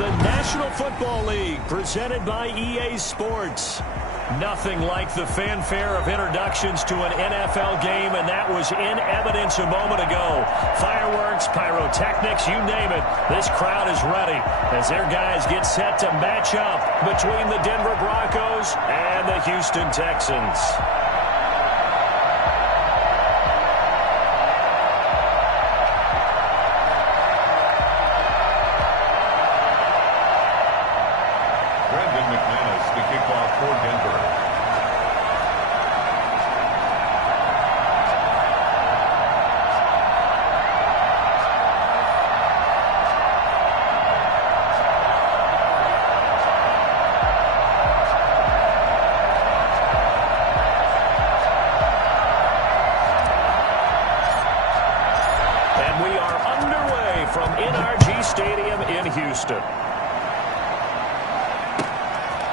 the National Football League, presented by EA Sports. Nothing like the fanfare of introductions to an NFL game, and that was in evidence a moment ago. Fireworks, pyrotechnics, you name it. This crowd is ready as their guys get set to match up between the Denver Broncos and the Houston Texans. Houston.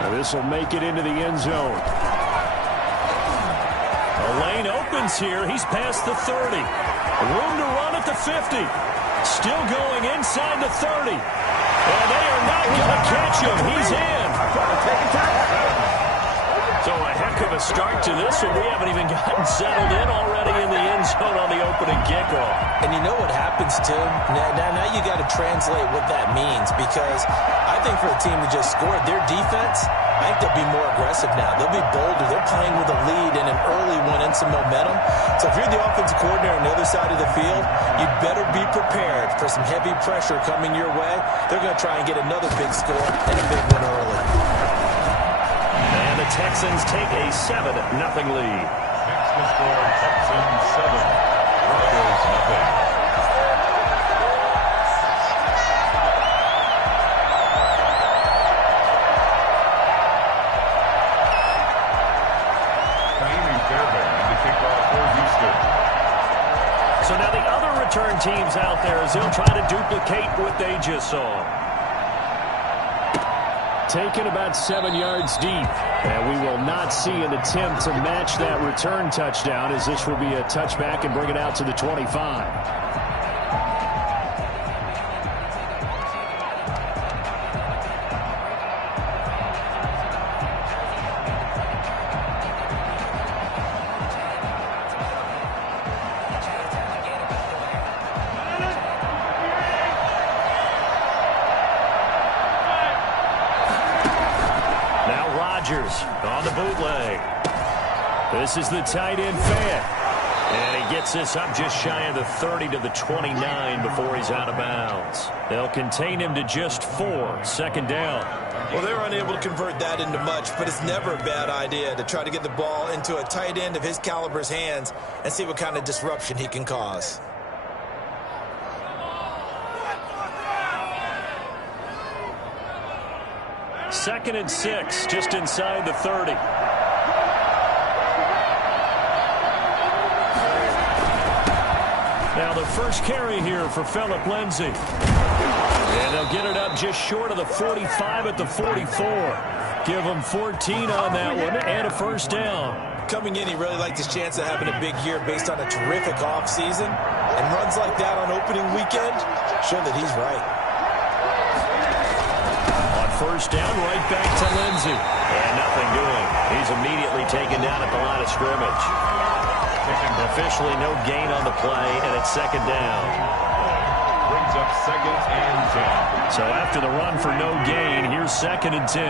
Now this will make it into the end zone. A lane opens here. He's past the 30. Room to run at the 50. Still going inside the 30. And they are not going to catch him. He's in. So a heck of a start to this, and we haven't even gotten settled in already in the end zone on the opening kickoff. And you know what happens, Tim? Now you got to translate what that means, because I think for a team to just score their defense, I think they'll be more aggressive now. They'll be bolder. They're playing with a lead and an early one and some momentum. So if you're the offensive coordinator on the other side of the field, you'd better be prepared for some heavy pressure coming your way. They're going to try and get another big score and a big one early. And the Texans take a 7-0 lead. Next to score, Texans 7, Broncos nothing. So now the other return teams out there as they'll try to duplicate what they just saw. Taken about 7 yards deep. And we will not see an attempt to match that return touchdown, as this will be a touchback and bring it out to the 25. On the bootleg. This is the tight end fan. And he gets this up just shy of the 30 to the 29 before he's out of bounds. They'll contain him to just 4. Second down. Well, they're unable to convert that into much, but it's never a bad idea to try to get the ball into a tight end of his caliber's hands and see what kind of disruption he can cause. Second and 6, just inside the 30. Now the first carry here for Phillip Lindsay. And they'll get it up just short of the 45 at the 44. Give them 14 on that one and a first down. Coming in, he really liked his chance of having a big year based on a terrific offseason. And runs like that on opening weekend show that he's right. First down, right back to Lindsay. And nothing doing. He's immediately taken down at the line of scrimmage. Officially no gain on the play, and it's second down. Brings up second and 10. So after the run for no gain, here's second and 10.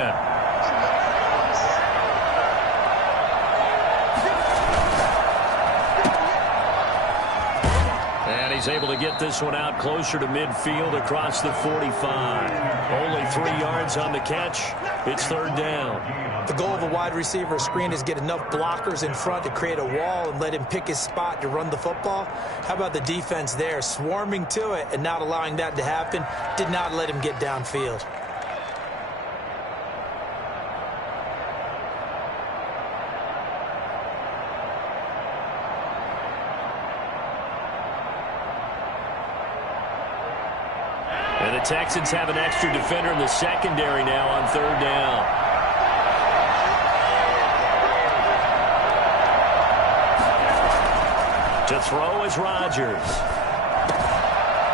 And he's able to get this one out closer to midfield across the 45. Only 3 yards on the catch. It's third down. The goal of a wide receiver screen is get enough blockers in front to create a wall and let him pick his spot to run the football. How about the defense there, swarming to it and not allowing that to happen? Did not let him get downfield. And the Texans have an extra defender in the secondary now on third down. To throw is Rodgers.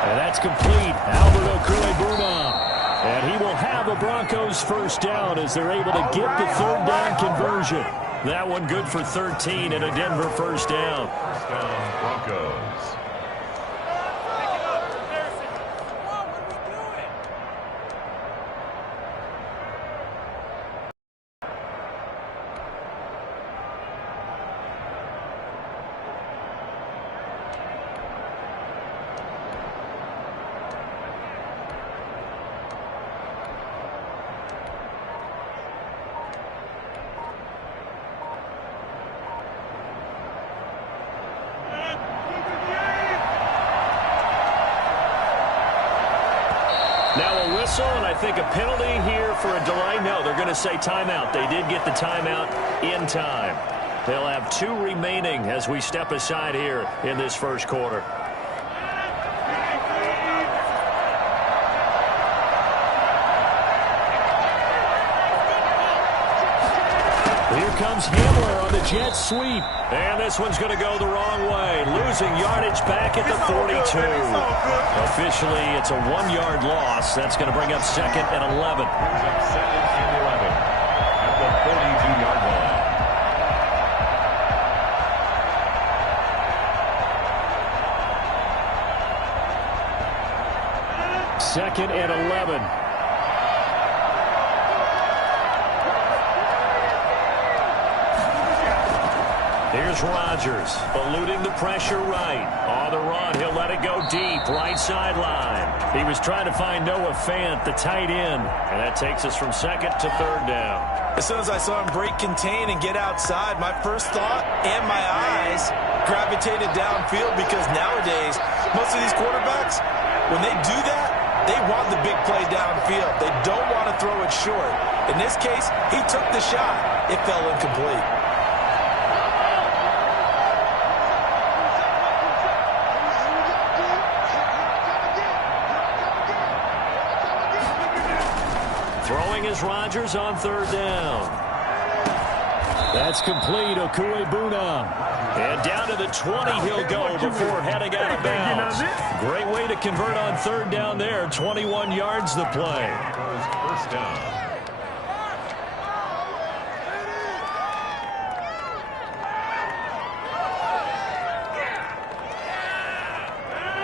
And that's complete. Albert Okwuegbunam. And he will have a Broncos first down as they're able to get the third down conversion. That one good for 13 and a Denver first down. First down, Broncos. Now a whistle, and I think a penalty here for a delay. No, they're going to say timeout. They did get the timeout in time. They'll have 2 remaining as we step aside here in this first quarter. Here comes Hamler on the jet sweep. And this one's going to go the wrong way. Losing yardage back at the 42. Officially, it's a 1-yard loss. That's going to bring up second and 11. Brings up second and 11 at the 42-yard line. Second and 11. Here's Rodgers, eluding the pressure right. On the run, he'll let it go deep, right sideline. He was trying to find Noah Fant, the tight end, and that takes us from second to third down. As soon as I saw him break contain and get outside, my first thought and my eyes gravitated downfield because nowadays, most of these quarterbacks, when they do that, they want the big play downfield. They don't want to throw it short. In this case, he took the shot. It fell incomplete. Throwing is Rodgers on third down. That's complete, Okuebuna. And down to the 20 he'll go before heading out of bounds. Great way to convert on third down there. 21 yards the play. First down.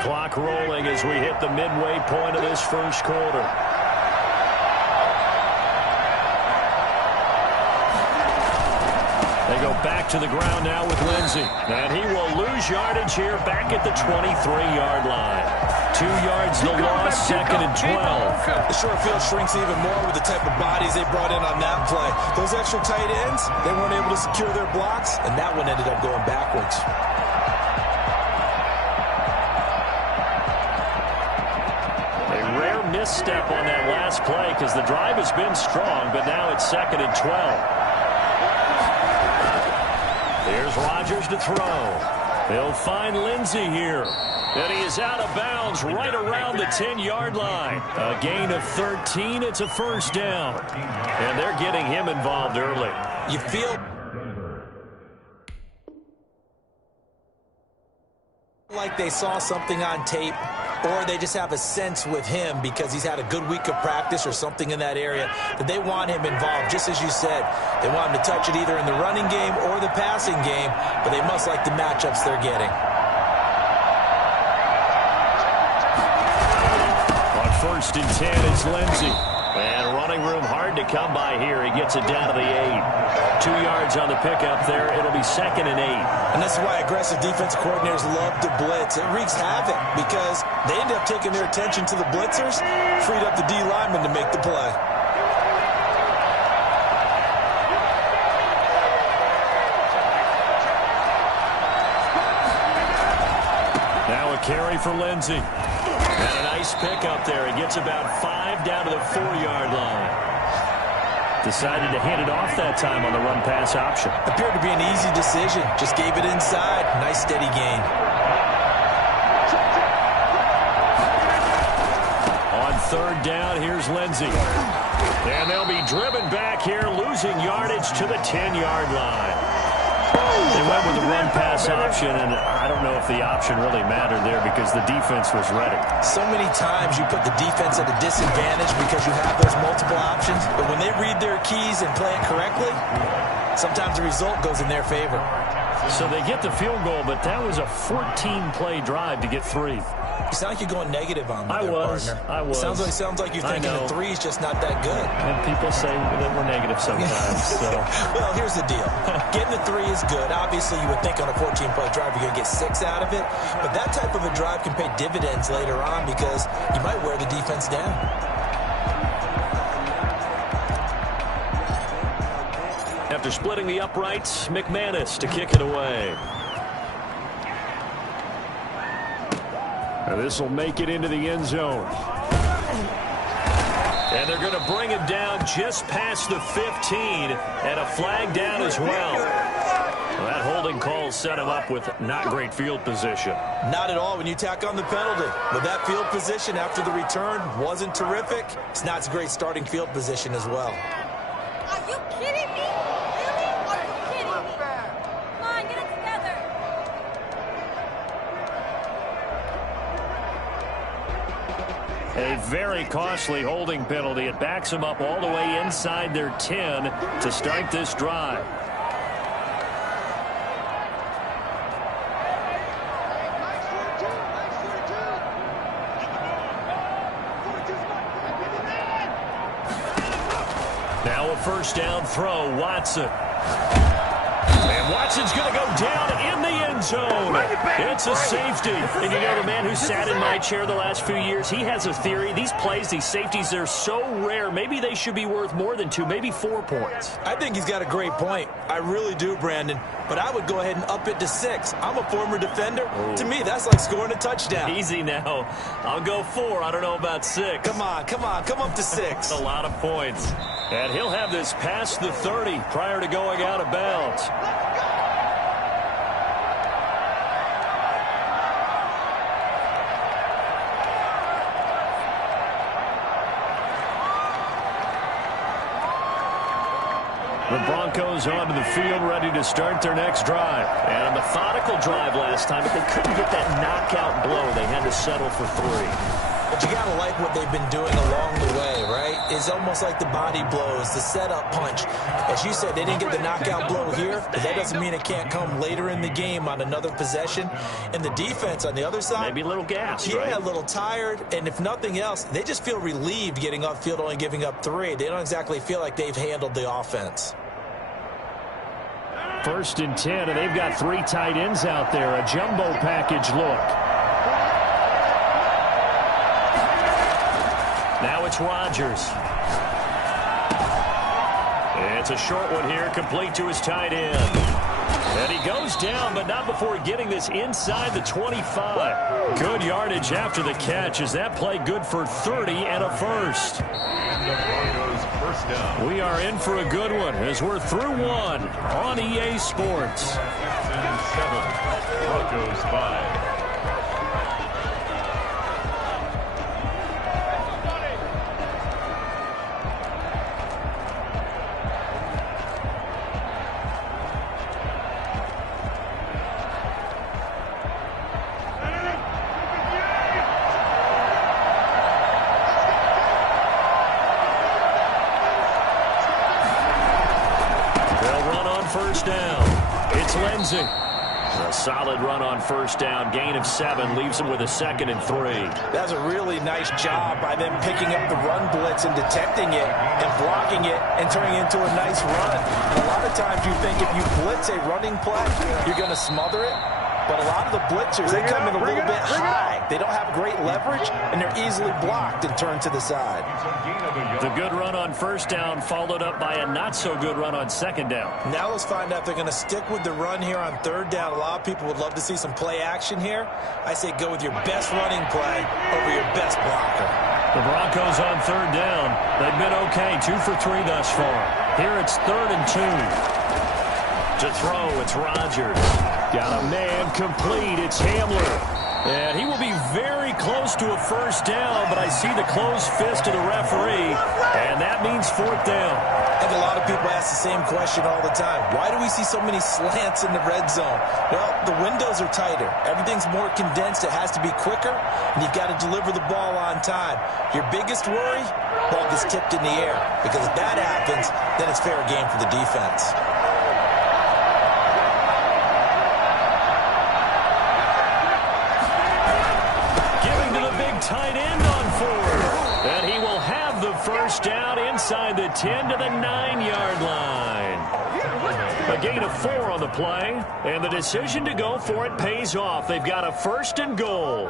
Clock rolling as we hit the midway point of this first quarter. They go back to the ground now with Lindsey. And he will lose yardage here back at the 23-yard line. 2 yards the loss, second and 12. The short field shrinks even more with the type of bodies they brought in on that play. Those extra tight ends, they weren't able to secure their blocks, and that one ended up going backwards. A rare misstep on that last play because the drive has been strong, but now it's second and 12. Here's Rodgers to throw. They'll find Lindsey here. And he is out of bounds right around the 10-yard line. A gain of 13. It's a first down. And they're getting him involved early. You feel like they saw something on tape, or they just have a sense with him because he's had a good week of practice or something in that area that they want him involved. Just as you said, they want him to touch it either in the running game or the passing game, but they must like the matchups they're getting. On first and 10 is Lindsey. And running room hard to come by here. He gets it down to the 8. 2 yards on the pickup there. It'll be second and 8. And this is why aggressive defensive coordinators love to blitz. It wreaks havoc because they end up taking their attention to the blitzers, freed up the D lineman to make the play. Now a carry for Lindsey. And a nice pickup there. He gets about 5 down to the 4-yard line. Decided to hand it off that time on the run-pass option. Appeared to be an easy decision. Just gave it inside. Nice steady gain. On third down, here's Lindsey. And they'll be driven back here, losing yardage to the 10-yard line. They went with the run-pass option, and I don't know if the option really mattered there because the defense was ready. So many times you put the defense at a disadvantage because you have those multiple options, but when they read their keys and play it correctly, sometimes the result goes in their favor. So they get the field goal, but that was a 14-play drive to get 3. You sound like you're going negative on me there, partner. I was. Sounds like you're thinking the 3 is just not that good. And people say that we're negative sometimes. So. Well, here's the deal. Getting the 3 is good. Obviously, you would think on a 14-play drive you're going to get 6 out of it. But that type of a drive can pay dividends later on because you might wear the defense down. After splitting the uprights, McManus to kick it away. This will make it into the end zone. And they're going to bring him down just past the 15, and a flag down as well. That holding call set him up with not great field position. Not at all when you tack on the penalty. But that field position after the return wasn't terrific. It's not a great starting field position as well. Are you kidding me? Really? Are you kidding me? Come on, get it together. A very costly holding penalty. It backs them up all the way inside their 10 to start this drive. Now a first down throw, Watson. And Watson's going to go down in the end zone. It's a safety. And you know, the man who sat in my chair the last few years, he has a theory. These plays, these safeties, they're so rare. Maybe they should be worth more than 2, maybe 4 points. I think he's got a great point. I really do, Brandon. But I would go ahead and up it to 6. I'm a former defender. Ooh. To me, that's like scoring a touchdown. Easy now. I'll go 4. I don't know about 6. Come on. Come up to 6. A lot of points. And he'll have this past the 30 prior to going out of bounds. The Broncos onto the field, ready to start their next drive. And a methodical drive last time, but they couldn't get that knockout blow. They had to settle for 3. But you got to like what they've been doing along the way, right? It's almost like the body blows, the setup punch. As you said, they didn't get the knockout blow here, but that doesn't mean it can't come later in the game on another possession. And the defense on the other side, maybe a little gas, yeah, right? A little tired. And if nothing else, they just feel relieved getting upfield, only giving up 3. They don't exactly feel like they've handled the offense. 1st and 10, and they've got 3 tight ends out there. A jumbo package look. Now it's Rodgers. It's a short one here, complete to his tight end. And he goes down, but not before getting this inside the 25. Good yardage after the catch. Is that play good for 30 and a first? And the Broncos first down. We are in for a good one as we're through 1 on EA Sports. 6 and 7. Broncos 5. First down. It's Lindsey. A solid run on first down. Gain of 7 leaves him with a 2nd and 3. That's a really nice job by them picking up the run blitz and detecting it and blocking it and turning it into a nice run. And a lot of times you think if you blitz a running play, you're going to smother it. But a lot of the blitzers, they come in a little bit high. They don't have great leverage, and they're easily blocked and turned to the side. The good run on first down followed up by a not-so-good run on 2nd down. Now let's find out if they're going to stick with the run here on 3rd down. A lot of people would love to see some play action here. I say go with your best running play over your best blocker. The Broncos on 3rd down. They've been okay, 2 for 3 thus far. Here it's 3rd and 2. To throw, it's Rodgers. Got a man complete. It's Hamler. And he will be very close to a first down, but I see the closed fist of the referee, and that means means fourth down. I think a lot of people ask the same question all the time. Why do we see so many slants in the red zone? Well, the windows are tighter. Everything's more condensed. It has to be quicker, and you've got to deliver the ball on time. Your biggest worry? Ball gets tipped in the air, because if that happens, then it's fair game for the defense. Giving to the big tight end on fourth. And he will have the first down inside the 10 to the 9-yard line. A gain of 4 on the play, and the decision to go for it pays off. They've got a first and goal.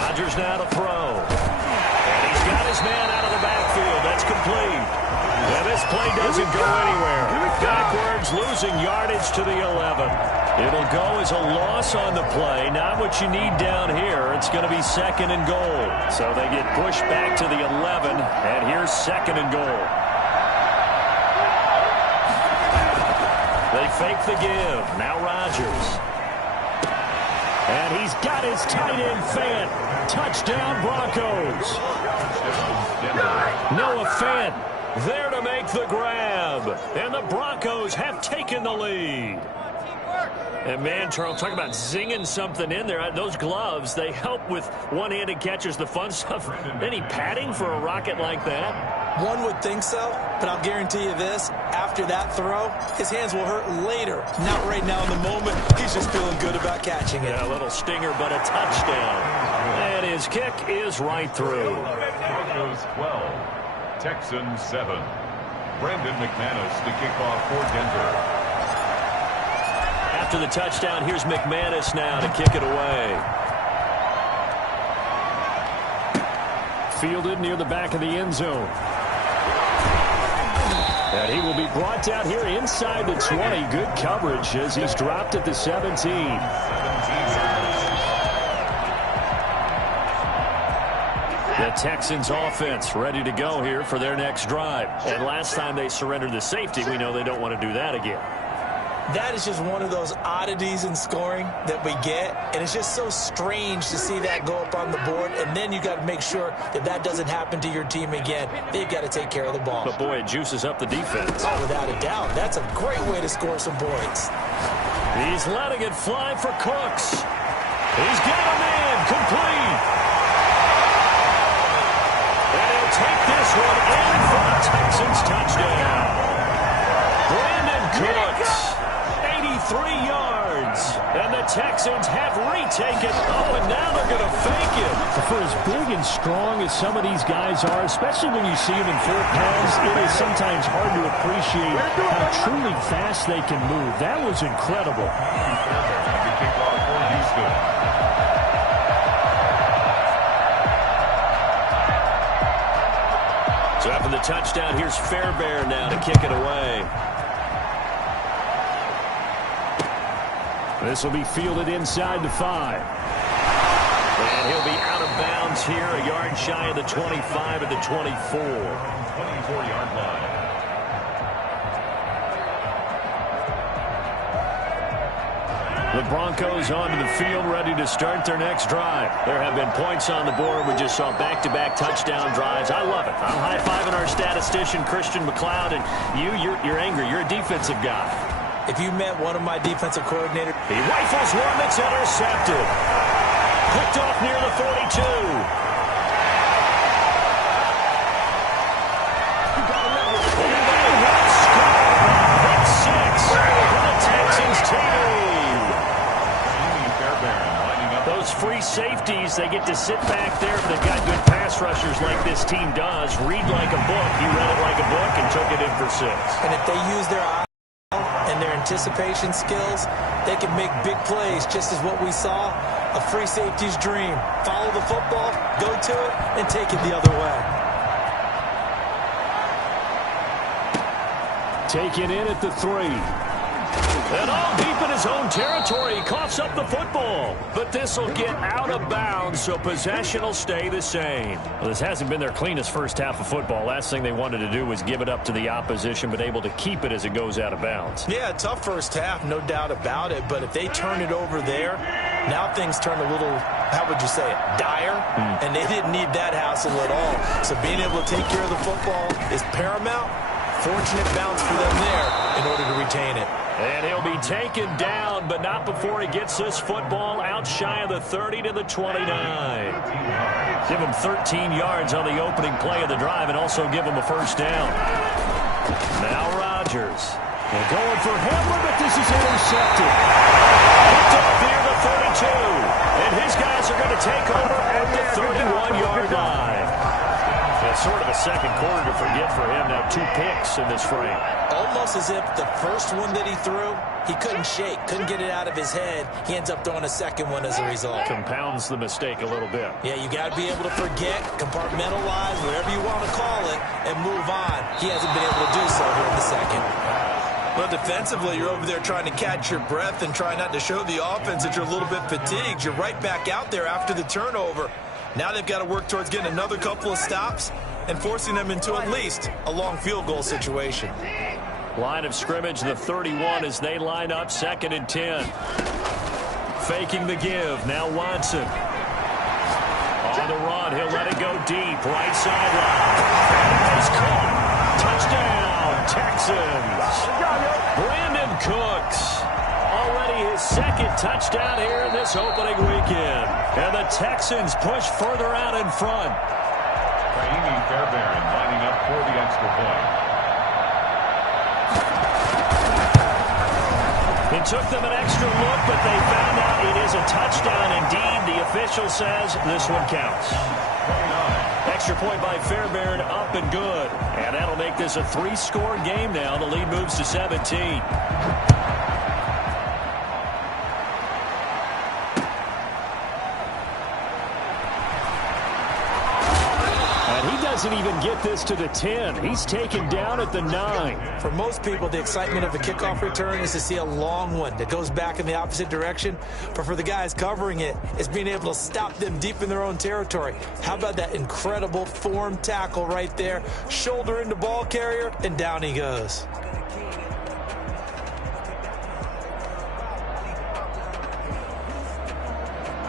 Rodgers now to throw. And he's got his man out of the backfield. That's complete. And this play doesn't go anywhere. Backwards, losing yardage to the 11. It'll go as a loss on the play. Not what you need down here. It's going to be second and goal. So they get pushed back to the 11, and here's second and goal. They fake the give. Now Rodgers. And he's got his tight end Fant. Touchdown Broncos. Noah Fant there to make the grab. And the Broncos have taken the lead. And man, Charles, talk about zinging something in there. Those gloves, they help with one-handed catches, the fun stuff. Any padding for a rocket like that? One would think so, but I'll guarantee you this. After that throw, his hands will hurt later. Not right now in the moment. He's just feeling good about catching it. Yeah, a little stinger, but a touchdown. And his kick is right through. Broncos 12, Texans 7. Brandon McManus to kick off for Denver. After the touchdown, here's McManus now to kick it away. Fielded near the back of the end zone. And he will be brought down here inside the 20. Good coverage as he's dropped at the 17. The Texans offense ready to go here for their next drive. And last time they surrendered the safety, we know they don't want to do that again. That is just one of those oddities in scoring that we get, and it's just so strange to see that go up on the board, and then you got to make sure that that doesn't happen to your team again. They've got to take care of the ball. But boy, it juices up the defense. Oh, without a doubt. That's a great way to score some points. He's letting it fly for Cooks. He's got him in, complete. And he'll take this one in for the Texans touchdown. Brandon Cooks. 83 yards, and the Texans have retaken. Oh, and now they're going to fake it. For as big and strong as some of these guys are, especially when you see them in full pads, it is sometimes hard to appreciate how truly fast they can move. That was incredible. So after the touchdown, here's Fairbairn now to kick it away. This will be fielded inside the 5. And he'll be out of bounds here, a yard shy of the 25 at the 24. 24-yard line. The Broncos onto the field, ready to start their next drive. There have been points on the board. We just saw back-to-back touchdown drives. I love it. I'm high-fiving our statistician, Christian McLeod, and you're angry. You're a defensive guy. If you met one of my defensive coordinators, He rifles one that's intercepted. Picked off near the 42. And they will score. Pick 6 for the Texans team. Those free safeties, they get to sit back there if they've got good pass rushers like this team does. Read like a book. He read it like a book and took it in for 6. and if they use their eyes and their anticipation skills, they can make big plays, just as what we saw, a free safety's dream. Follow the football, go to it, and take it the other way. Taken in at the 3. And all deep in his own territory, he coughs up the football. But this will get out of bounds, so possession will stay the same. Well, this hasn't been their cleanest first half of football. Last thing they wanted to do was give it up to the opposition, but able to keep it as it goes out of bounds. Yeah, tough first half, no doubt about it. But if they turn it over there, now things turn a little, how would you say it, dire? And they didn't need that hassle at all. So being able to take care of the football is paramount. Fortunate bounce for them there in order to retain it. And he'll be taken down, but not before he gets this football out shy of the 30 to the 29. Give him 13 yards on the opening play of the drive and also give him a first down. Now Rodgers. They're going for Hamler, but this is intercepted. Picked up near the 32. And his guys are going to take over at the 31-yard line. It's sort of a second quarter to forget for him. Now 2 picks in this frame. Almost as if the first one that he threw, he couldn't shake, couldn't get it out of his head. He ends up throwing a second one as a result. Compounds the mistake a little bit. Yeah, you got to be able to forget, compartmentalize, whatever you want to call it, and move on. He hasn't been able to do so here in the second. Well, defensively, you're over there trying to catch your breath and try not to show the offense that you're a little bit fatigued. You're right back out there after the turnover. Now they've got to work towards getting another couple of stops and forcing them into at least a long field goal situation. Line of scrimmage, the 31 as they line up, 2nd and 10. Faking the give. Now Watson. On the run, he'll let it go deep. Right sideline. He's caught. Touchdown, Texans. Brandon Cooks. Already his 2nd touchdown here in this opening weekend. And the Texans push further out in front. Fairbairn lining up for the extra point. It took them an extra look, but they found out it is a touchdown indeed. The official says this one counts. Extra point by Fairbairn, up and good. And that'll make this a 3-score game now. The lead moves to 17. Doesn't even get this to the 10. He's taken down at the 9. For most people, the excitement of a kickoff return is to see a long one that goes back in the opposite direction. But for the guys covering it, it's being able to stop them deep in their own territory. How about that incredible form tackle right there? Shoulder into ball carrier, and down he goes.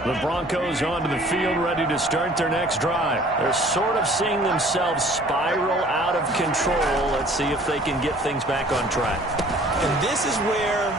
The Broncos onto the field, ready to start their next drive. They're sort of seeing themselves spiral out of control. Let's see if they can get things back on track. And this is where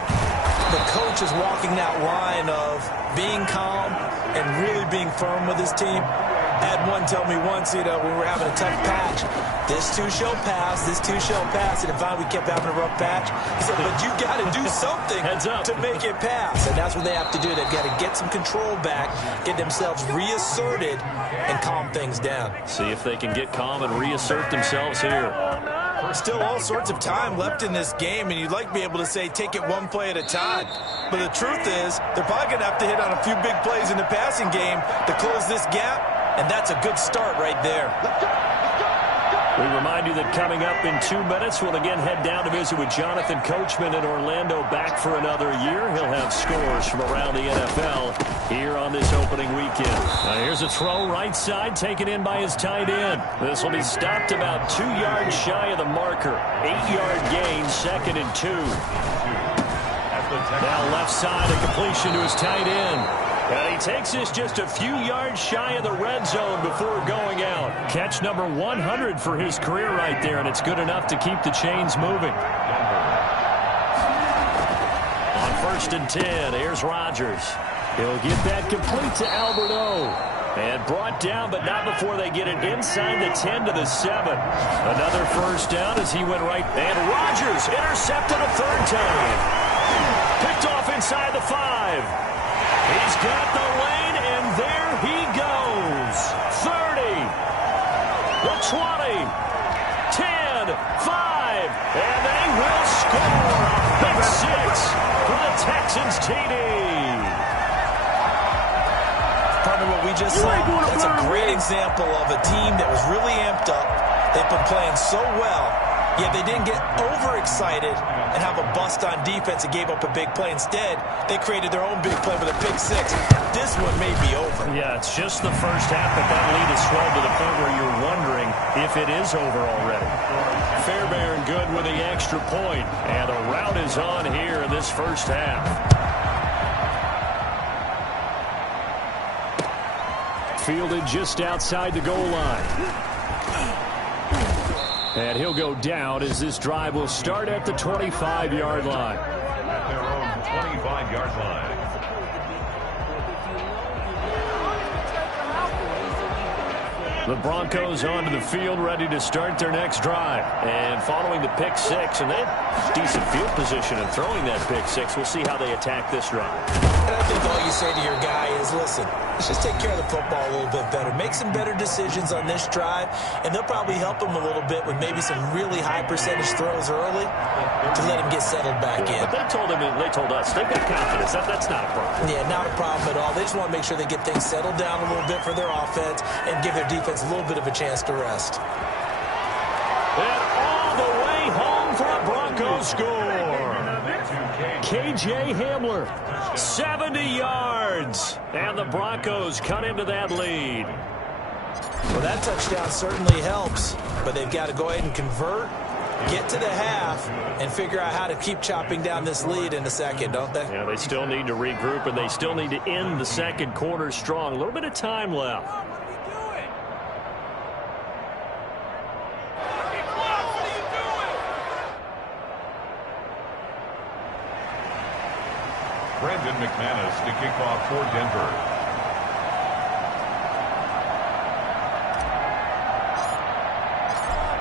the coach is walking that line of being calm and really being firm with his team. I had one tell me once, we were having a tough patch. This too shall pass, this too shall pass. And if we kept having a rough patch, he said, but you got to do something to make it pass. And that's what they have to do. They've got to get some control back, get themselves reasserted, and calm things down. See if they can get calm and reassert themselves here. There's still all sorts of time left in this game, and you'd like to be able to say, take it one play at a time. But the truth is, they're probably going to have to hit on a few big plays in the passing game to close this gap. And that's a good start right there. We remind you that coming up in 2 minutes, we'll again head down to visit with Jonathan Coachman in Orlando, back for another year. He'll have scores from around the NFL here on this opening weekend. Now here's a throw right side, taken in by his tight end. This will be stopped about 2 yards shy of the marker. 8-yard gain, 2nd and 2. Now left side, a completion to his tight end. And he takes this just a few yards shy of the red zone before going out. Catch number 100 for his career right there, and it's good enough to keep the chains moving. On 1st and 10, here's Rodgers. He'll get that complete to Alberto. And brought down, but not before they get it inside the 10 to the 7. Another first down as he went right. And Rodgers intercepted a 3rd time. Picked off inside the 5. He's got the lane, and there he goes. 30, the 20, 10, 5, and they will score a big 6 for the Texans TD. Partner, what we just saw, that's a great example of a team that was really amped up. They've been playing so well, Yet they didn't get overexcited and have a bust on defense and gave up a big play. Instead, they created their own big play with a pick six. This one may be over. Yeah, it's just the first half, but that lead has swelled to the point where you're wondering if it is over already. Fairbairn good with the extra point, and the rout is on here in this first half. Fielded just outside the goal line. And he'll go down as this drive will start at the 25-yard line. At their own 25-yard line. The Broncos onto the field, ready to start their next drive. And following the pick six, and they have decent field position in throwing that pick six. We'll see how they attack this drive. And I think all you say to your guy is, listen, let's just take care of the football a little bit better. Make some better decisions on this drive, and they'll probably help him a little bit with maybe some really high percentage throws early to let him get settled back in. But they told us, they've got confidence. That's not a problem. Yeah, not a problem at all. They just want to make sure they get things settled down a little bit for their offense and give their defense a little bit of a chance to rest. And all the way home for a Broncos score. K.J. Hamler. 70 yards. And the Broncos cut into that lead. Well, that touchdown certainly helps, but they've got to go ahead and convert, get to the half, and figure out how to keep chopping down this lead in the second, don't they? Yeah, they still need to regroup, and they still need to end the second quarter strong. A little bit of time left. Brandon McManus to kick off for Denver.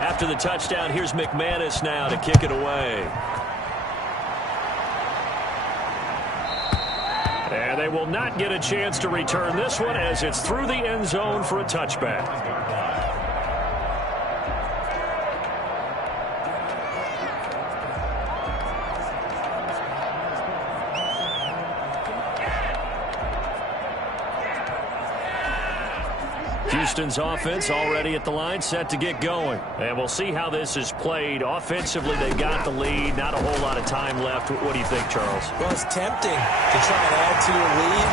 After the touchdown, here's McManus now to kick it away. And they will not get a chance to return this one as it's through the end zone for a touchback. Houston's offense already at the line, set to get going. And we'll see how this is played. Offensively, they've got the lead. Not a whole lot of time left. What do you think, Charles? Well, it's tempting to try and add to your lead.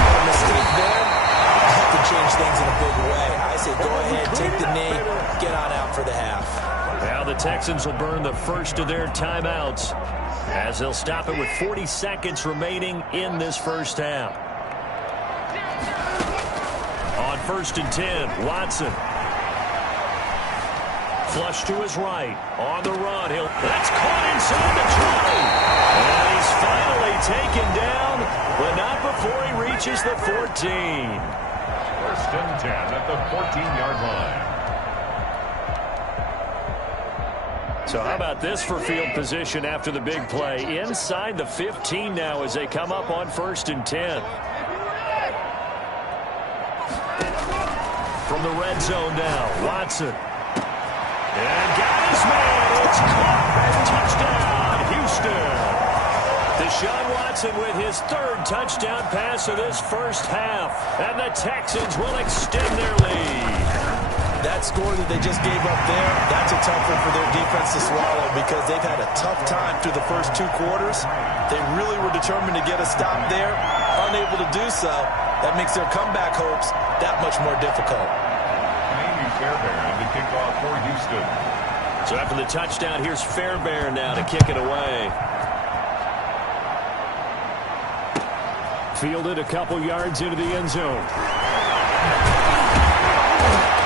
But a mistake there, you have to change things in a big way. I say go ahead, take the knee, get on out for the half. Now the Texans will burn the first of their timeouts as they'll stop it with 40 seconds remaining in this first half. On 1st and 10, Watson. Flush to his right. On the run. That's caught inside the 20. And he's finally taken down, but not before he reaches the 14. 1st and 10 at the 14-yard line. So how about this for field position after the big play? Inside the 15 now as they come up on 1st and 10. From the red zone now, Watson. And got his man. It's caught. Touchdown, Houston. Deshaun Watson with his 3rd touchdown pass of this first half. And the Texans will extend their lead. That score that they just gave up there, that's a tough one for their defense to swallow because they've had a tough time through the first 2 quarters. They really were determined to get a stop there, unable to do so. That makes their comeback hopes that much more difficult. Fairbairn to kick off for Houston. So after the touchdown, here's Fairbairn now to kick it away. Fielded a couple yards into the end zone.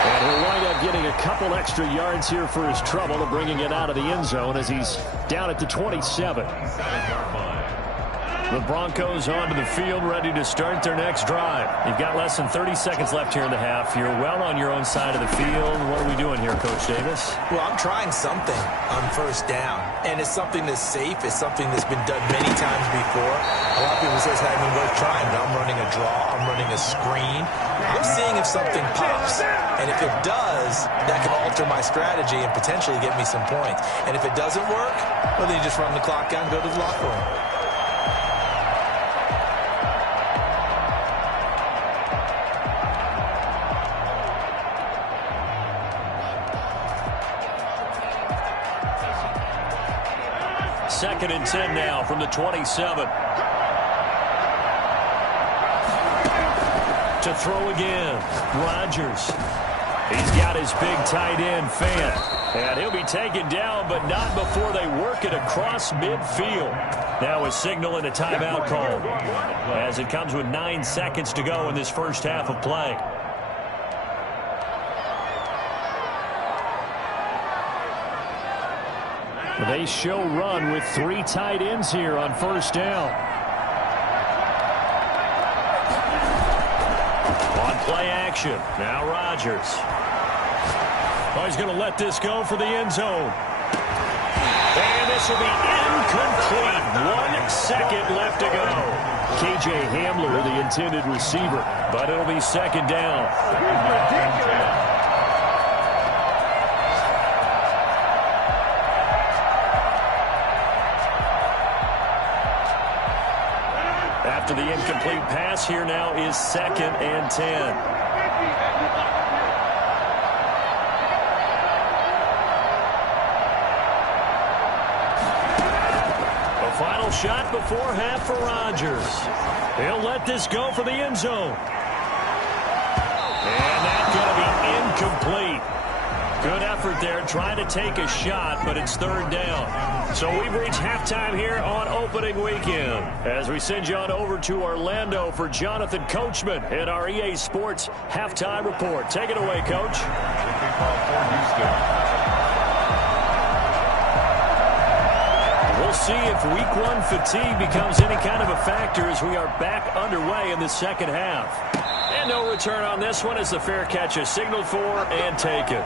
And he'll wind up getting a couple extra yards here for his trouble of bringing it out of the end zone as he's down at the 27. The Broncos onto the field, ready to start their next drive. You've got less than 30 seconds left here in the half. You're well on your own side of the field. What are we doing here, Coach Davis? Well, I'm trying something on 1st down, and it's something that's safe. It's something that's been done many times before. A lot of people say it's not even worth trying, but I'm running a draw. I'm running a screen. I'm seeing if something pops, and if it does, that can alter my strategy and potentially get me some points. And if it doesn't work, well, then you just run the clock out and go to the locker room. 2nd and 10 now from the 27. To throw again, Rodgers. He's got his big tight end, Fant. And he'll be taken down, but not before they work it across midfield. Now a signal and a timeout call, as it comes with 9 seconds to go in this first half of play. They show run with 3 tight ends here on first down. On play action, now Rodgers. Oh, he's going to let this go for the end zone. And this will be incomplete. 1 second left to go. K.J. Hamler, the intended receiver. But it'll be 2nd down. After the incomplete pass, here now is 2nd and 10. A final shot before half for Rodgers. He'll let this go for the end zone. And that's going to be incomplete. Good effort there, trying to take a shot, but it's 3rd down. So we've reached halftime here on opening weekend, as we send you on over to Orlando for Jonathan Coachman in our EA Sports Halftime Report. Take it away, Coach. We'll see if Week 1 fatigue becomes any kind of a factor as we are back underway in the second half. And no return on this one as the fair catch is signaled for and taken.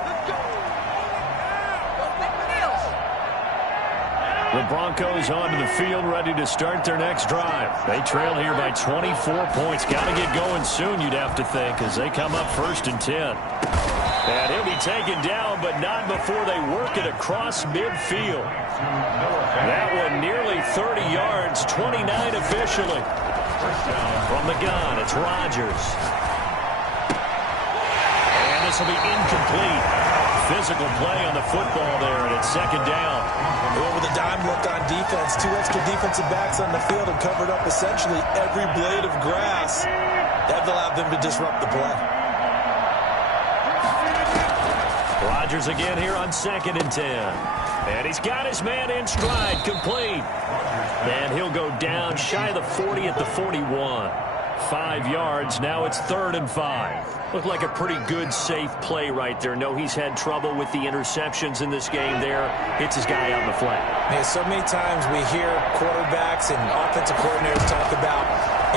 The Broncos onto the field, ready to start their next drive. They trail here by 24 points. Got to get going soon, you'd have to think, as they come up 1st and 10. And he'll be taken down, but not before they work it across midfield. That one nearly 30 yards, 29 officially. From the gun, it's Rodgers. And this will be incomplete. Physical play on the football there, and it's 2nd down. Well, with a dime look on defense, 2 extra defensive backs on the field and covered up essentially every blade of grass. That allowed them to disrupt the play. Rodgers again here on 2nd and 10. And he's got his man in stride, complete. And he'll go down shy of the 40 at the 41. 5 yards, now it's 3rd and 5. Looked like a pretty good, safe play right there. No, he's had trouble with the interceptions in this game there. Hits his guy out in the flat. Man, so many times we hear quarterbacks and offensive coordinators talk about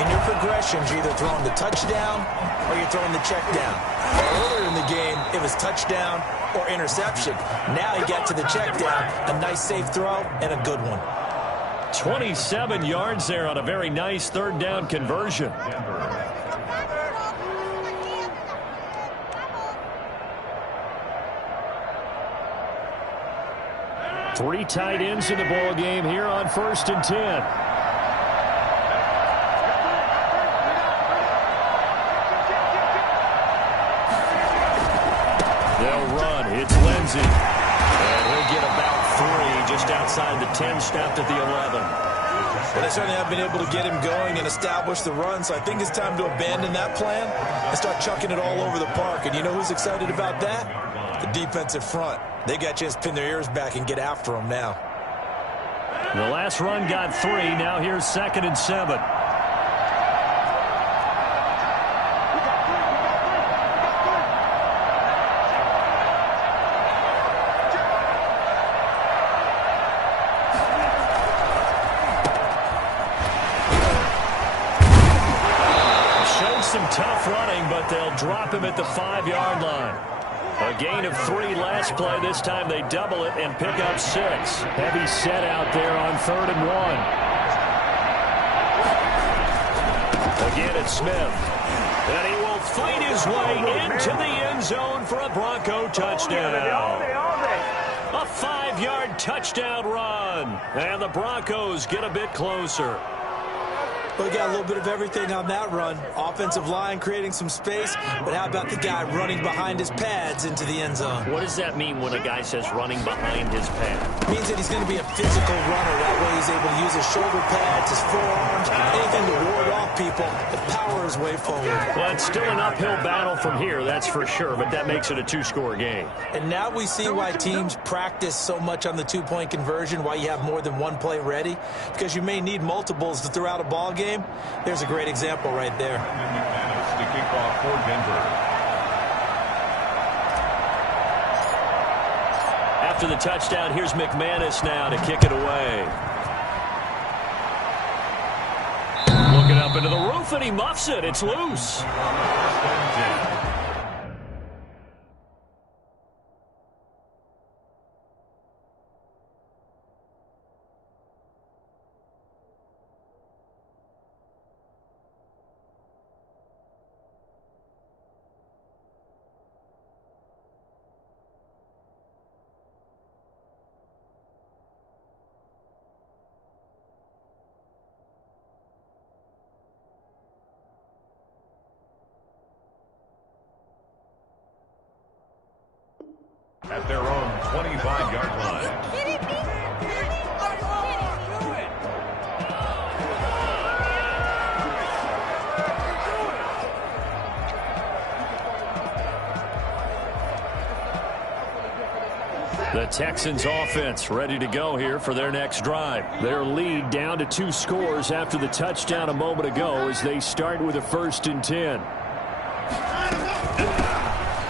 in your progressions, you're either throwing the touchdown or you're throwing the check down. Earlier in the game, it was touchdown or interception. Now he got to the check down, a nice safe throw, and a good one. 27 yards there on a very nice 3rd down conversion. Three tight ends in the ball game here on 1st and 10. They'll run. It's Lindsey. And he'll get about 3 just outside the 10, stopped at the 11. Well, they certainly have been able to get him going and establish the run, so I think it's time to abandon that plan and start chucking it all over the park. And you know who's excited about that? The defensive front. They got a chance to pin their ears back and get after them now. The last run got 3. Now here's 2nd and 7. Some tough running, but they'll drop him at the 5-yard line. A gain of 3 last play. This time they double it and pick up 6. Heavy set out there on 3rd and 1. Again, it's Smith. And he will fight his way into the end zone for a Bronco touchdown. A 5-yard touchdown run. And the Broncos get a bit closer. Well, we got a little bit of everything on that run. Offensive line creating some space, but how about the guy running behind his pads into the end zone? What does that mean when a guy says running behind his pad? It means that he's going to be a physical runner. That way he's able to use his shoulder pads, his forearms, anything to ward off people. The power is way forward. Well, it's still an uphill battle from here, that's for sure, but that makes it a two-score game. And now we see why teams practice so much on the two-point conversion, why you have more than one play ready, because you may need multiples to throw out a ball game. There's a great example right there. McManus to kick off for Denver. After the touchdown, here's McManus now to kick it away. Looking up into the roof, and he muffs it. It's loose. At their own 25-yard line. Are you kidding me? Really? Are you kidding The Texans offense ready to go here for their next drive. Their lead down to 2 scores after the touchdown a moment ago as they start with a 1st and 10.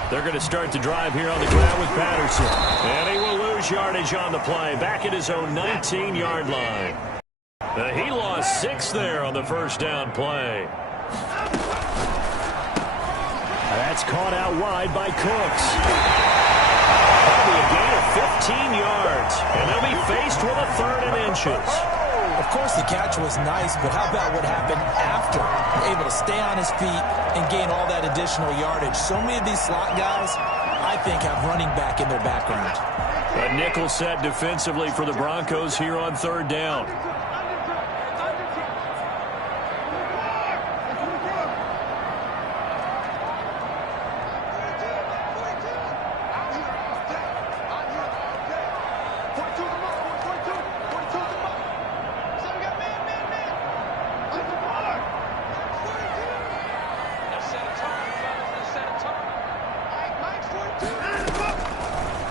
They're going to start the drive here on the ground with Patterson. And he will lose yardage on the play. Back at his own 19-yard line. He lost 6 there on the first down play. That's caught out wide by Cooks. That'll be a gain of 15 yards. And they'll be faced with a 3rd and inches. Of course, the catch was nice, but how about what happened after? Able to stay on his feet and gain all that additional yardage. So many of these slot guys, I think, have running back in their background. A nickel set defensively for the Broncos here on 3rd down.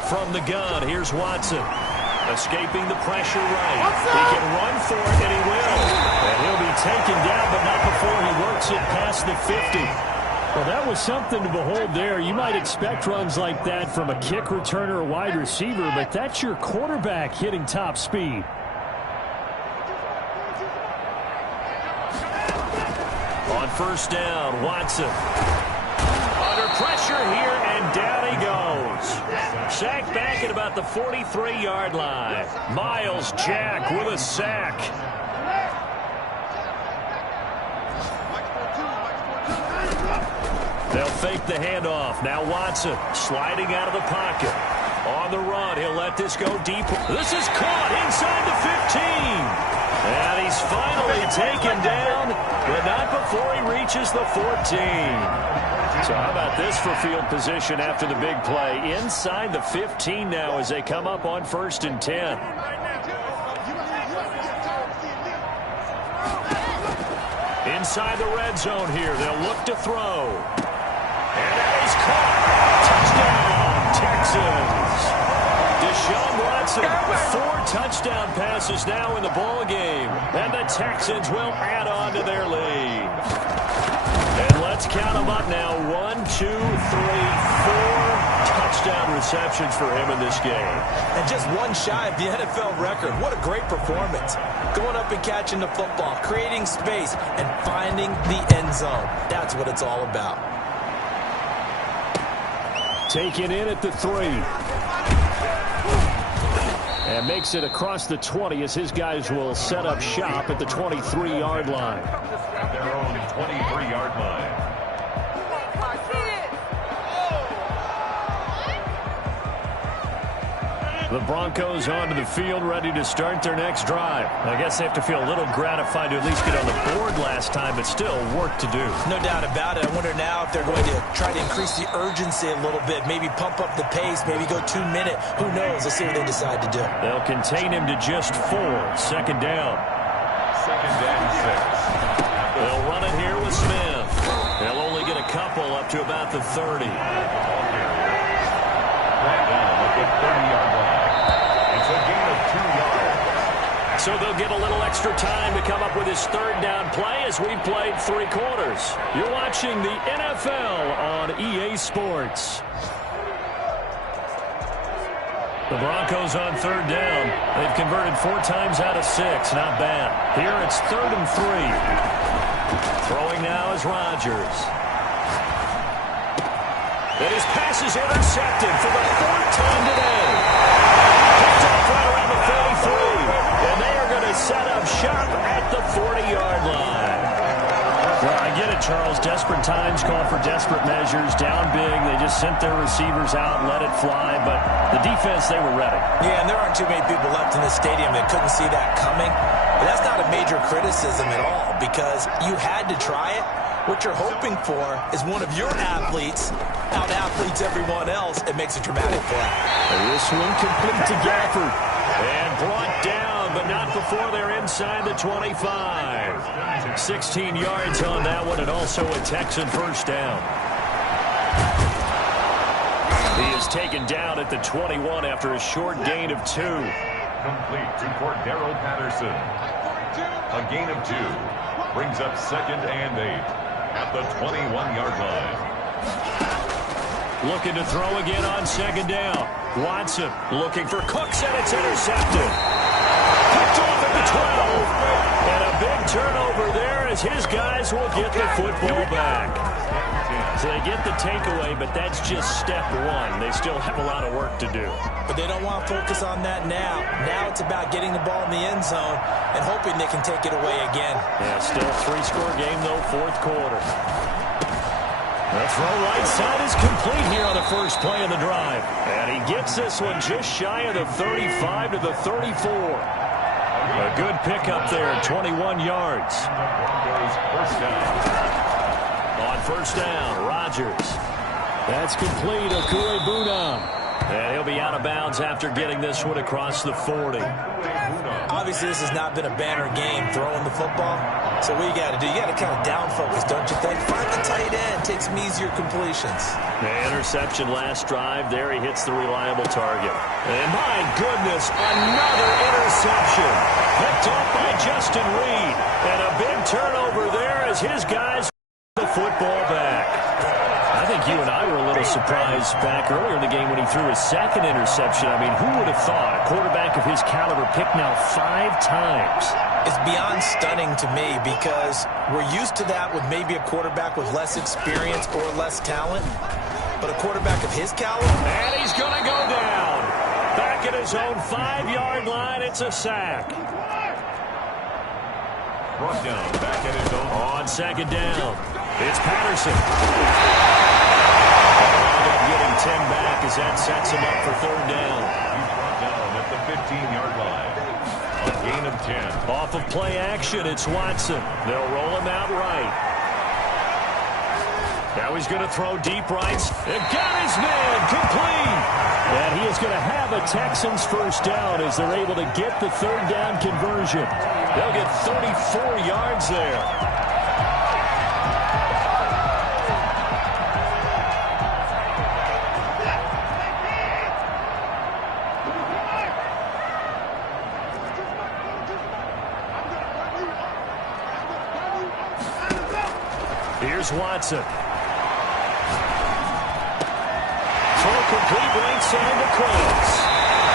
From the gun, here's Watson. Escaping the pressure right. He can run for it, and he will. And he'll be taken down, but not before he works it past the 50. Well, that was something to behold there. You might expect runs like that from a kick returner or wide receiver, but that's your quarterback hitting top speed. On 1st down, Watson. Under pressure here, and down he goes. Sacked back at about the 43-yard line. Miles Jack with a sack. They'll fake the handoff. Now Watson sliding out of the pocket. On the run, he'll let this go deep. This is caught inside the 15. And he's finally taken down, but not before he reaches the 14. So how about this for field position after the big play? Inside the 15 now as they come up on 1st and 10. Inside the red zone here. They'll look to throw. And that is caught. Touchdown, Texans. Deshaun Watson, 4 touchdown passes now in the ball game. And the Texans will add on to their lead. And let's count them up now. 1, 2, 3, 4 touchdown receptions for him in this game. And just one shy of the NFL record. What a great performance. Going up and catching the football, creating space, and finding the end zone. That's what it's all about. Taken in at the 3. And makes it across the 20 as his guys will set up shop at the 23-yard line. At their own 23-yard line. The Broncos onto the field, ready to start their next drive. I guess they have to feel a little gratified to at least get on the board last time, but still work to do. No doubt about it. I wonder now if they're going to try to increase the urgency a little bit, maybe pump up the pace, maybe go 2 minute. Who knows? Let's see what they decide to do. They'll contain him to just 4. Second down. Second and 6. They'll run it here with Smith. They'll only get a couple up to about the 30. Right down at the 30-yard line. It's a gain of 2 yards. So they'll get a little extra time to come up with his third down play as we've played 3 quarters. You're watching the NFL on EA Sports. The Broncos on third down. They've converted 4 times out of 6. Not bad. Here it's 3rd and 3. Throwing now is Rodgers. And his pass is intercepted for the 4th time today. Picked off right around the 33. And they are going to set up shop at the 40-yard line. Well, I get it, Charles. Desperate times call for desperate measures. Down big. They just sent their receivers out and let it fly. But the defense, they were ready. Yeah, and there aren't too many people left in the stadium that couldn't see that coming. But that's not a major criticism at all because you had to try it. What you're hoping for is one of your athletes out-athletes everyone else and makes a dramatic play. And this one complete to Gafford. And brought down, but not before they're inside the 25. 16 yards on that one, and also a Texan first down. He is taken down at the 21 after a short gain of 2. Complete to Cordero Patterson. A gain of 2 brings up 2nd and 8 at the 21-yard line. Looking to throw again on 2nd down. Watson looking for Cooks, and it's intercepted. Picked off at the 12. And a big turnover there as his guys will get the football back. So they get the takeaway, but that's just step 1. They still have a lot of work to do. But they don't want to focus on that now. Now it's about getting the ball in the end zone and hoping they can take it away again. Yeah, still 3-score game, though, 4th quarter. The throw right side is complete here on the first play of the drive. And he gets this one just shy of the 35 to the 34. A good pickup there, 21 yards. First down. On first down, Rodgers. That's complete. Okue Bunam. And he'll be out of bounds after getting this one across the 40. Obviously, this has not been a banner game throwing the football. So what you got to do, you got to kind of down focus, don't you think? Find the tight end, take some easier completions. The interception last drive. There he hits the reliable target. And my goodness, another interception. Picked off by Justin Reed. And a big turnover there as his guys the football back. I think you and I were a little surprised back earlier in the game when he threw his 2nd interception. I mean, who would have thought a quarterback of his caliber picked now 5 times? It's beyond stunning to me because we're used to that with maybe a quarterback with less experience or less talent. But a quarterback of his caliber? And he's going to go down. Back at his own 5-yard line, it's a sack. Brought down back at his own. On 2nd down, it's Patterson. Getting 10 back as that sets him up for 3rd down. He's brought down at the 15-yard line. A gain of 10. Off of play action, it's Watson. They'll roll him out right. Now he's going to throw deep right. And got his man complete. And he is going to have a Texans first down as they're able to get the 3rd down conversion. They'll get 34 yards there. Here's Watson. Throw complete right side to Cooks.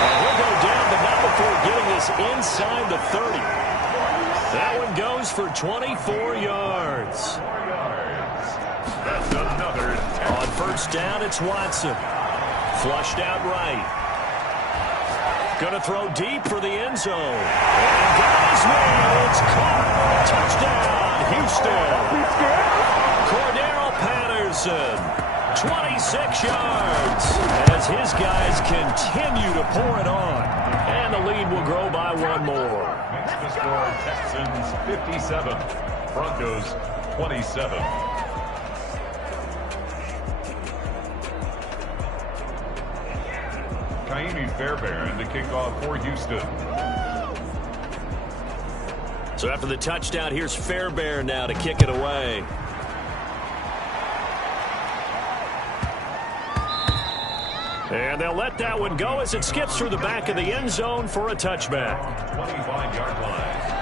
And he'll go down, but not before getting this inside the 30. That one goes for 24 yards. That's another. On first down, it's Watson. Flushed out right. Going to throw deep for the end zone. And got his man. It's caught. Touchdown, Houston. Cordero Patterson 26 yards as his guys continue to pour it on. And the lead will grow by one more. Makes the score Texans 57, Broncos 27. Kaimi Fairbairn to kick off for Houston. So after the touchdown, here's Fairbairn now to kick it away. And they'll let that one go as it skips through the back of the end zone for a touchback. 25-yard line.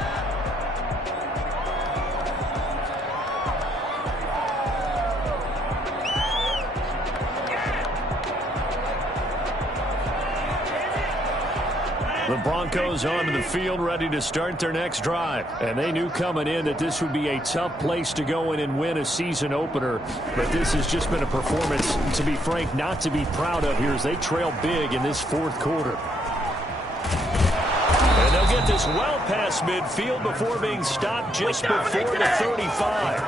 The Broncos onto the field ready to start their next drive. And they knew coming in that this would be a tough place to go in and win a season opener. But this has just been a performance, to be frank, not to be proud of here as they trail big in this fourth quarter. And they'll get this well past midfield before being stopped just before the 35.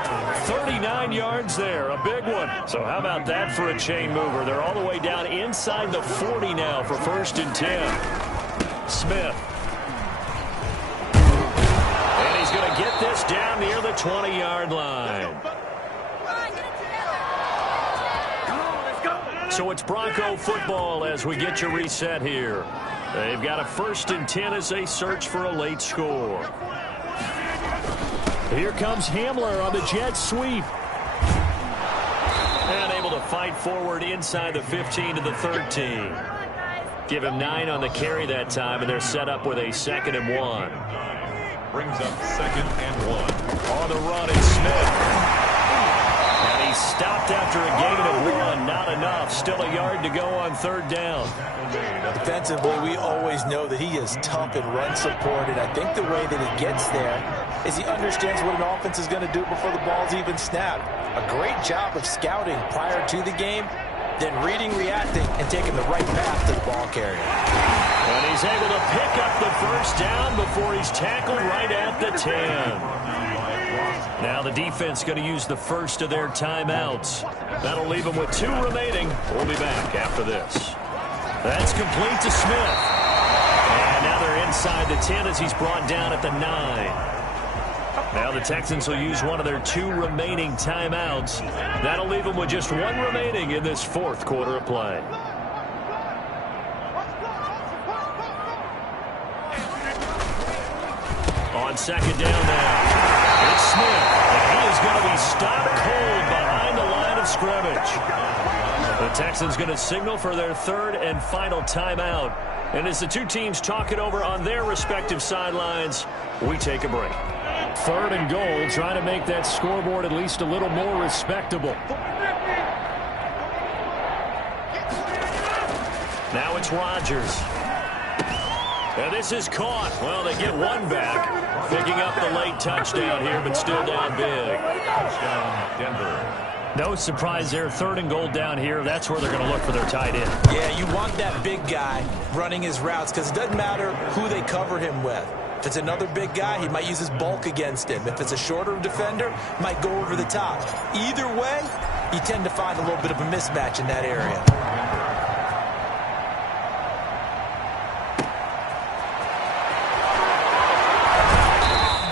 39 yards there, a big one. So how about that for a chain mover? They're all the way down inside the 40 now for 1st and 10. Smith. And he's going to get this down near the 20-yard line. So it's Bronco football as we get you reset here. They've got a 1st and 10 as they search for a late score. Here comes Hamler on the jet sweep. And able to fight forward inside the 15 to the 13. Give him 9 on the carry that time, and they're set up with a 2nd and 1. Brings up 2nd and 1. On the run, it's Smith. And he's stopped after a gain of 1. Not enough. Still a yard to go on 3rd down. Defensively, we always know that he is tough and run supported. I think the way that he gets there is he understands what an offense is going to do before the ball's even snapped. A great job of scouting prior to the game, then reading, reacting, and taking the right path to the ball carrier. And he's able to pick up the 1st down before he's tackled right at the 10. Now the defense going to use the first of their timeouts. That'll leave them with 2 remaining. We'll be back after this. That's complete to Smith. And now they're inside the 10 as he's brought down at the 9. Now the Texans will use one of their 2 remaining timeouts. That'll leave them with just 1 remaining in this 4th quarter of play. On 2nd down now, it's Smith. And he is going to be stopped cold behind the line of scrimmage. The Texans going to signal for their 3rd and final timeout. And as the 2 teams talk it over on their respective sidelines, we take a break. 3rd and goal, trying to make that scoreboard at least a little more respectable. Now it's Rodgers. And this is caught. Well, they get 1 back. Picking up the late touchdown here, but still down big. Touchdown, Denver. No surprise there. 3rd and goal down here. That's where they're going to look for their tight end. Yeah, you want that big guy running his routes because it doesn't matter who they cover him with. If it's another big guy, he might use his bulk against him. If it's a shorter defender, might go over the top. Either way, you tend to find a little bit of a mismatch in that area.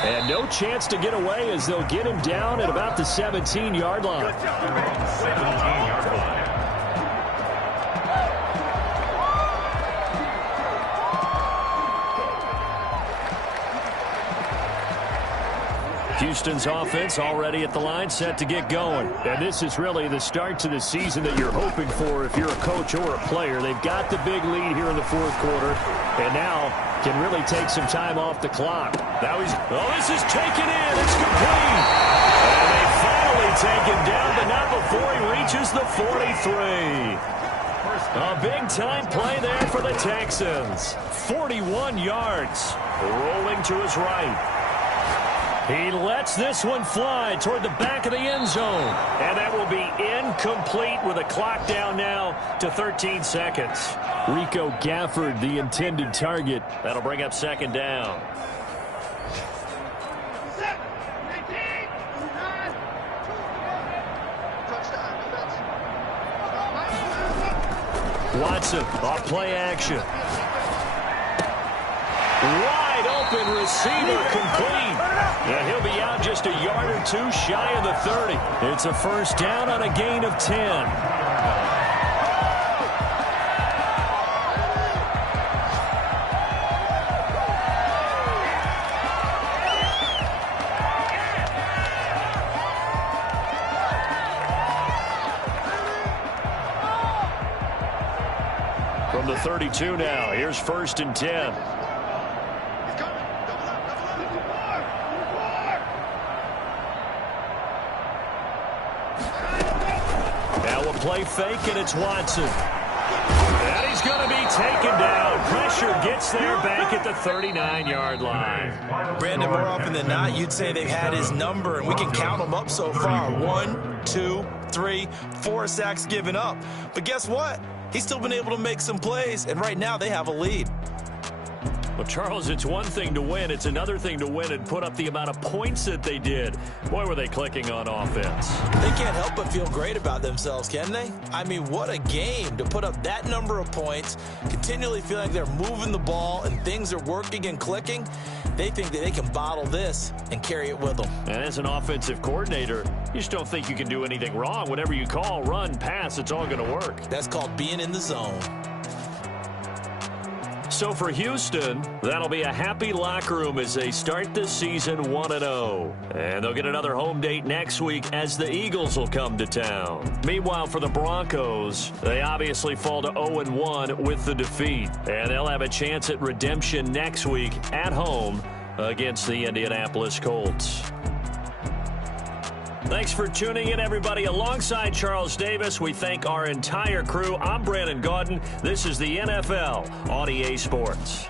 And no chance to get away as they'll get him down at about the 17-yard line. 17-yard line. Houston's offense already at the line, set to get going. And this is really the start to the season that you're hoping for if you're a coach or a player. They've got the big lead here in the 4th quarter, and now can really take some time off the clock. Now he's, this is taken in. It's complete. And they finally take him down, but not before he reaches the 43. A big-time play there for the Texans. 41 yards, rolling to his right. He lets this one fly toward the back of the end zone. And that will be incomplete with a clock down now to 13 seconds. Rico Gafford, the intended target. That'll bring up 2nd down. Watson off play action. Wide open receiver complete. And he'll be out just a yard or two shy of the 30. It's a first down on a gain of 10. From the 32 now, here's 1st and 10. Now a play fake, and it's Watson. And he's going to be taken down. Pressure gets there back at the 39-yard line. Brandon, more often than not, you'd say they've had his number, and we can count them up so far. 1, 2, 3, 4 sacks given up. But guess what? He's still been able to make some plays, and right now they have a lead. Well, Charles, it's one thing to win. It's another thing to win and put up the amount of points that they did. Boy, were they clicking on offense. They can't help but feel great about themselves, can they? I mean, what a game to put up that number of points, continually feel like they're moving the ball and things are working and clicking. They think that they can bottle this and carry it with them. And as an offensive coordinator, you just don't think you can do anything wrong. Whatever you call, run, pass, it's all going to work. That's called being in the zone. So for Houston, that'll be a happy locker room as they start this season 1-0. And they'll get another home date next week as the Eagles will come to town. Meanwhile, for the Broncos, they obviously fall to 0-1 with the defeat. And they'll have a chance at redemption next week at home against the Indianapolis Colts. Thanks for tuning in, everybody. Alongside Charles Davis, we thank our entire crew. I'm Brandon Gaudin. This is the NFL on EA Sports.